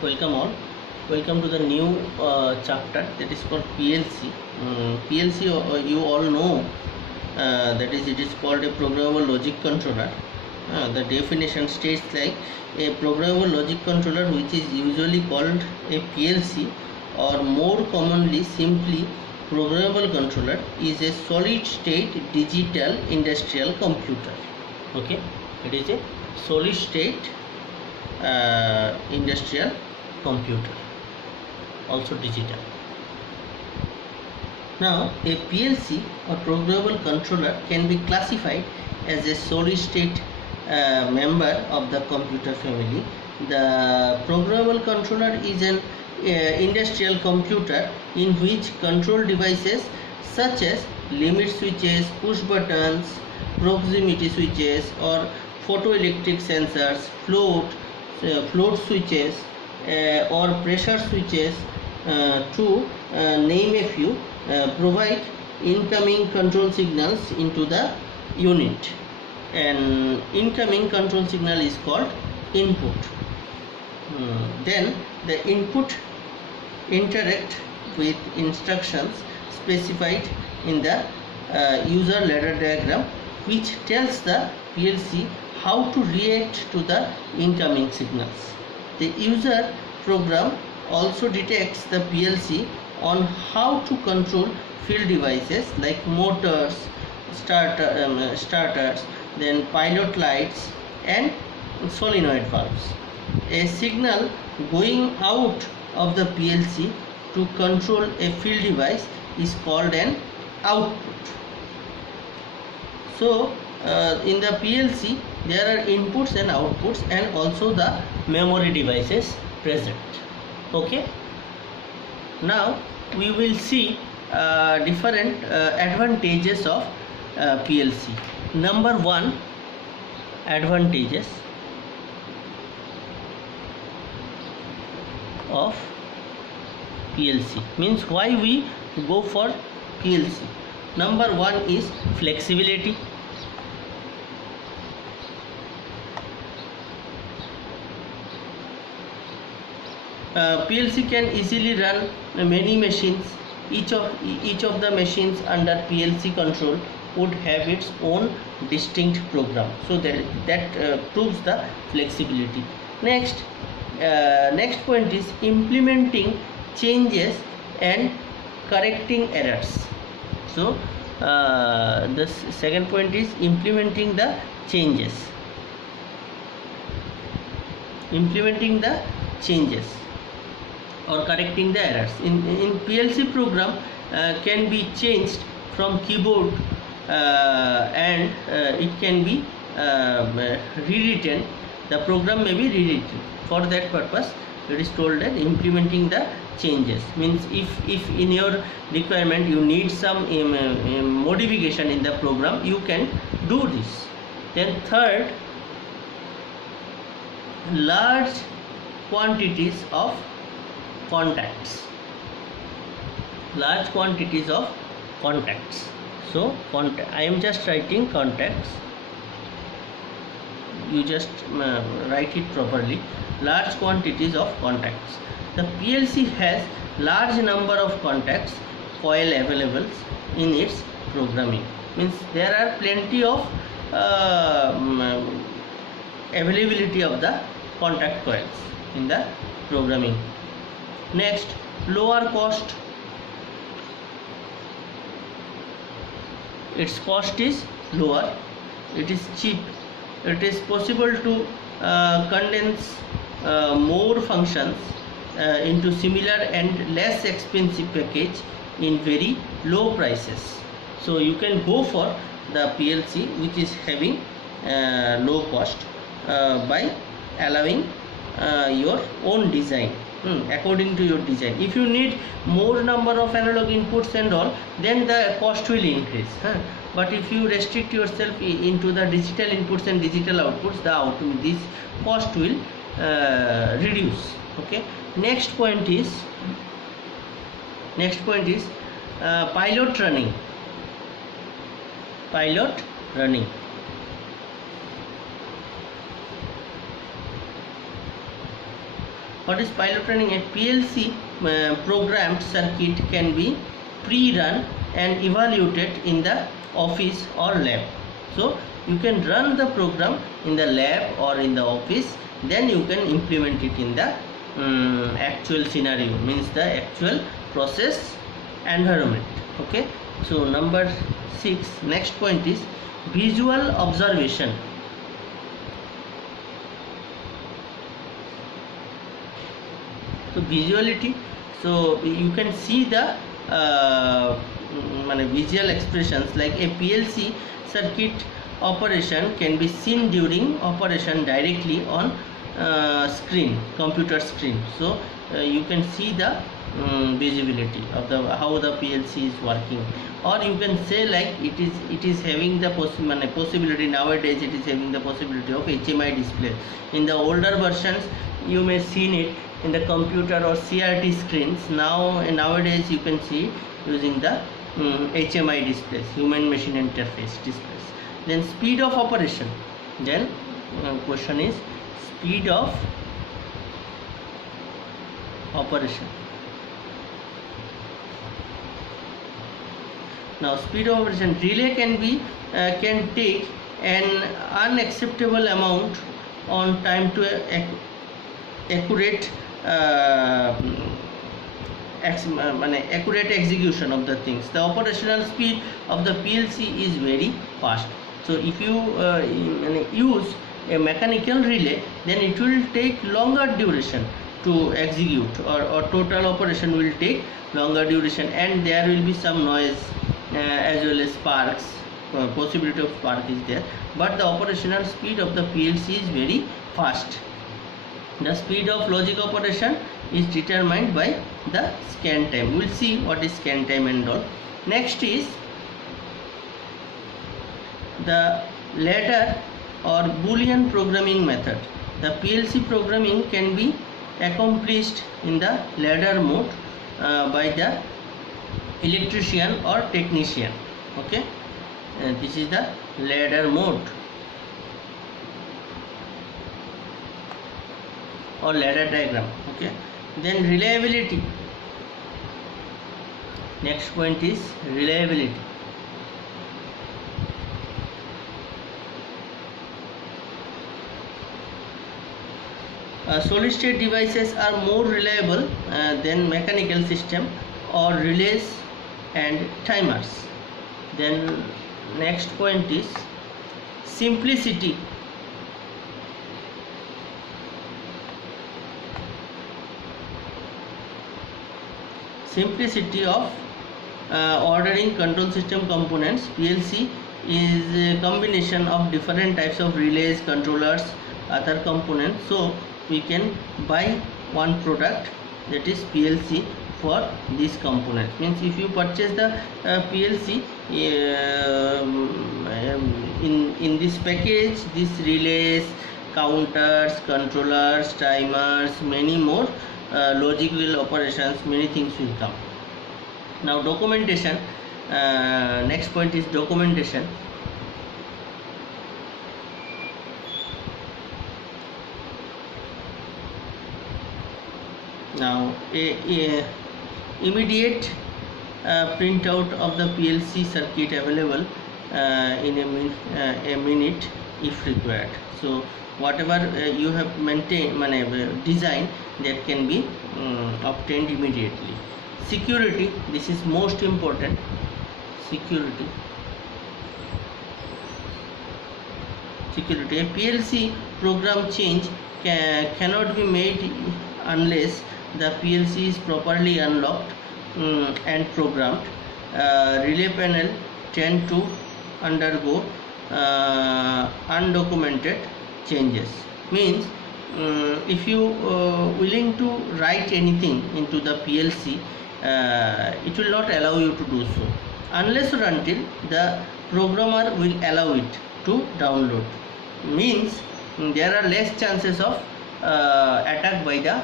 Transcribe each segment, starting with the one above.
Welcome all. Welcome to the new chapter that is called PLC. PLC, you all know, that is, it is called a programmable logic controller. The definition states like a programmable logic controller, which is usually called a PLC or more commonly simply programmable controller, is a solid state digital industrial computer. Okay, it is a solid state industrial computer, also digital. Now a PLC or programmable controller can be classified as a solid state member of the computer family. The programmable controller is an industrial computer in which control devices such as limit switches, push buttons, proximity switches or photoelectric sensors, float switches or pressure switches, to name a few, provide incoming control signals into the unit, and incoming control signal is called input. Then the input interact with instructions specified in the user ladder diagram, which tells the PLC how to react to the incoming signals. The user program also detects the PLC on how to control field devices like motors, starters, then pilot lights and solenoid valves. A signal going out of the PLC to control a field device is called an output. So in the PLC there are inputs and outputs and also the memory devices present. Okay, now we will see different advantages of PLC. Number one, advantages of PLC, means why we go for PLC. Number one is flexibility. PLC can easily run many machines. Each of the machines under PLC control would have its own distinct program, so that proves the flexibility. Next point is implementing changes and correcting errors. So the second point is implementing the changes or correcting the errors. In PLC program can be changed from keyboard, and it can be rewritten. The program may be rewritten. For that purpose it is told that implementing the changes, means if in your requirement you need some modification in the program, you can do this. Then third, large quantities of contacts. So I am just writing contacts, you just write it properly. Large quantities of contacts. The PLC has large number of contacts coil available in its programming, means there are plenty of availability of the contact coils in the programming. Next, lower cost. Its cost is lower, it is cheap. It is possible to condense more functions into similar and less expensive package in very low prices. So you can go for the PLC which is having low cost by allowing your own design, according to your design. If you need more number of analog inputs and all, then the cost will increase. But if you restrict yourself into the digital inputs and digital outputs, this cost will reduce. Okay. Next point is pilot running. What is pilot running? A PLC programmed circuit can be pre-run and evaluated in the office or lab. So you can run the program in the lab or in the office, then you can implement it in the actual scenario, means the actual process environment. Okay, so number 6, next point is visual observation. So visuality, so you can see the visual expressions, like a PLC circuit operation can be seen during operation directly on screen, computer screen. So you can see the visibility of the how the PLC is working, or you can say like it is having the possibility nowadays. It is having the possibility of HMI display. In the older versions you may seen it in the computer or CRT screens. Nowadays you can see using the HMI displays, human machine interface displays. Then speed of operation. Then question is speed of operation. Now speed of operation, relay can take an unacceptable amount on time to accurate accurate execution of the things. The operational speed of the PLC is very fast. So if you use a mechanical relay, then it will take longer duration to execute, or total operation will take longer duration, and there will be some noise as well as sparks. Possibility of spark is there, but the operational speed of the PLC is very fast. The speed of logic operation is determined by the scan time. We will see what is scan time and all. Next is the ladder or Boolean programming method. The PLC programming can be accomplished in the ladder mode by the electrician or technician. Okay, this is the ladder mode or ladder diagram. Okay, then reliability. Next point is reliability. Solid state devices are more reliable than mechanical system or relays and timers. Then next point is simplicity. Simplicity of ordering control system components. PLC is a combination of different types of relays, controllers, other components. So we can buy one product, that is PLC, for this component. Means if you purchase the PLC in this package, this relays, counters, controllers, timers, many more logical operations, many things will come. Now documentation. Next point is documentation. Now a immediate printout of the PLC circuit available in a minute if required. So whatever you have design, that can be obtained immediately. Security, this is most important. Security. A PLC program change cannot be made unless the PLC is properly unlocked and programmed. Relay panel tend to undergo undocumented changes. Means if you willing to write anything into the PLC, it will not allow you to do so unless or until the programmer will allow it to download. Means there are less chances of attack by the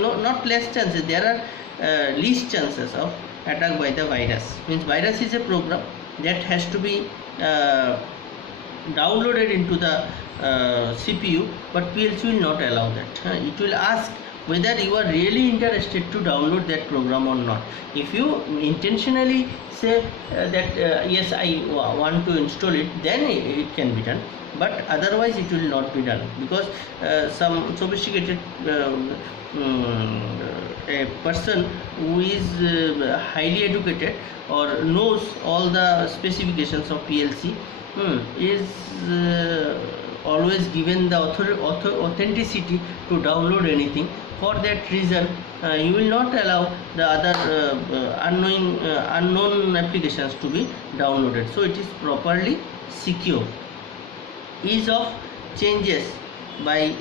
not less chances, there are least chances of attack by the virus. Means virus is a program that has to be downloaded into the CPU, but PLC will not allow that. It will ask whether you are really interested to download that program or not. If you intentionally say that yes, I want to install it, then it can be done, but otherwise it will not be done, because some sophisticated a person who is highly educated or knows all the specifications of PLC is always given the authenticity to download anything. For that reason, you will not allow the other unknown applications to be downloaded. So it is properly secure. Ease of changes by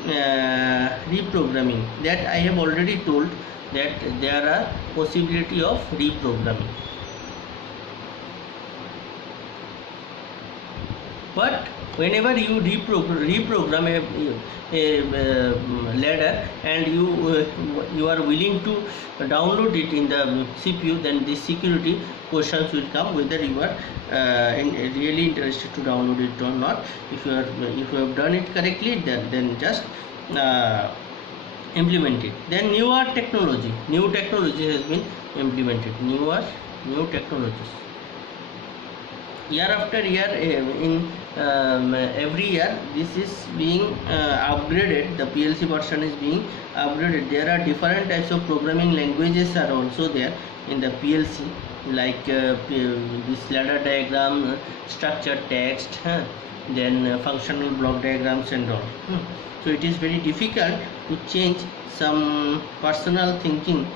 reprogramming, that I have already told that there are possibility of reprogramming. But whenever you reprogram a ladder and you are willing to download it in the CPU, then the security questions will come whether you are really interested to download it or not. If you have done it correctly, then just implement it. Then new technology has been implemented. New technologies. Year after year, in every year, this is being upgraded. The PLC version is being upgraded. There are different types of programming languages are also there in the PLC, like this ladder diagram, structured text, then functional block diagrams and all. So it is very difficult to change some personal thinking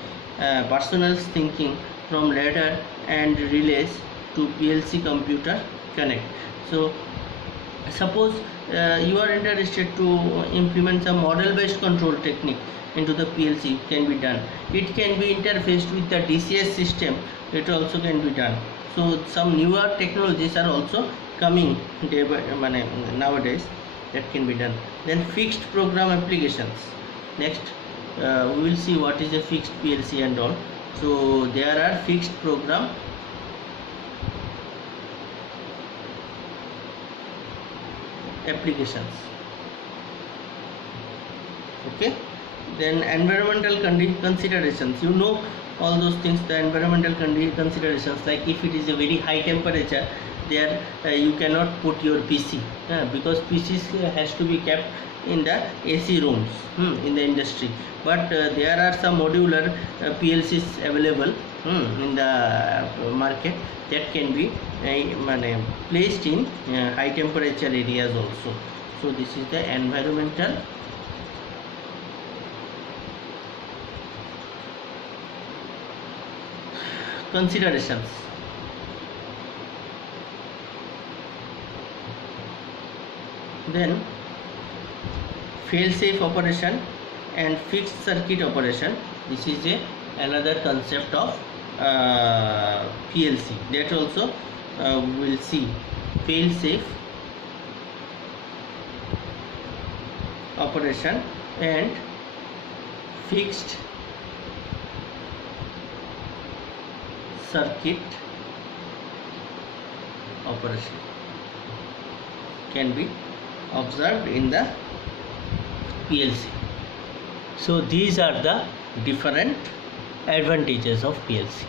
from ladder and relays to PLC computer connect. So suppose you are interested to implement some model based control technique into the PLC, can be done. It can be interfaced with the DCS system, it also can be done. So some newer technologies are also coming nowadays, that can be done. Then fixed program applications. Next we will see what is a fixed PLC and all. So there are fixed program applications. Okay, then environmental considerations, you know all those things. The environmental considerations, like if it is a very high temperature, there you cannot put your PC, because PCs has to be kept in the AC rooms in the industry. But there are some modular PLCs available in the market that can be placed in high temperature areas also. So this is the environmental considerations. Then fail-safe operation and fixed circuit operation. This is another concept of PLC, that also we will see. Fail-safe operation and fixed circuit operation can be observed in the PLC. So these are the different advantages of PLC.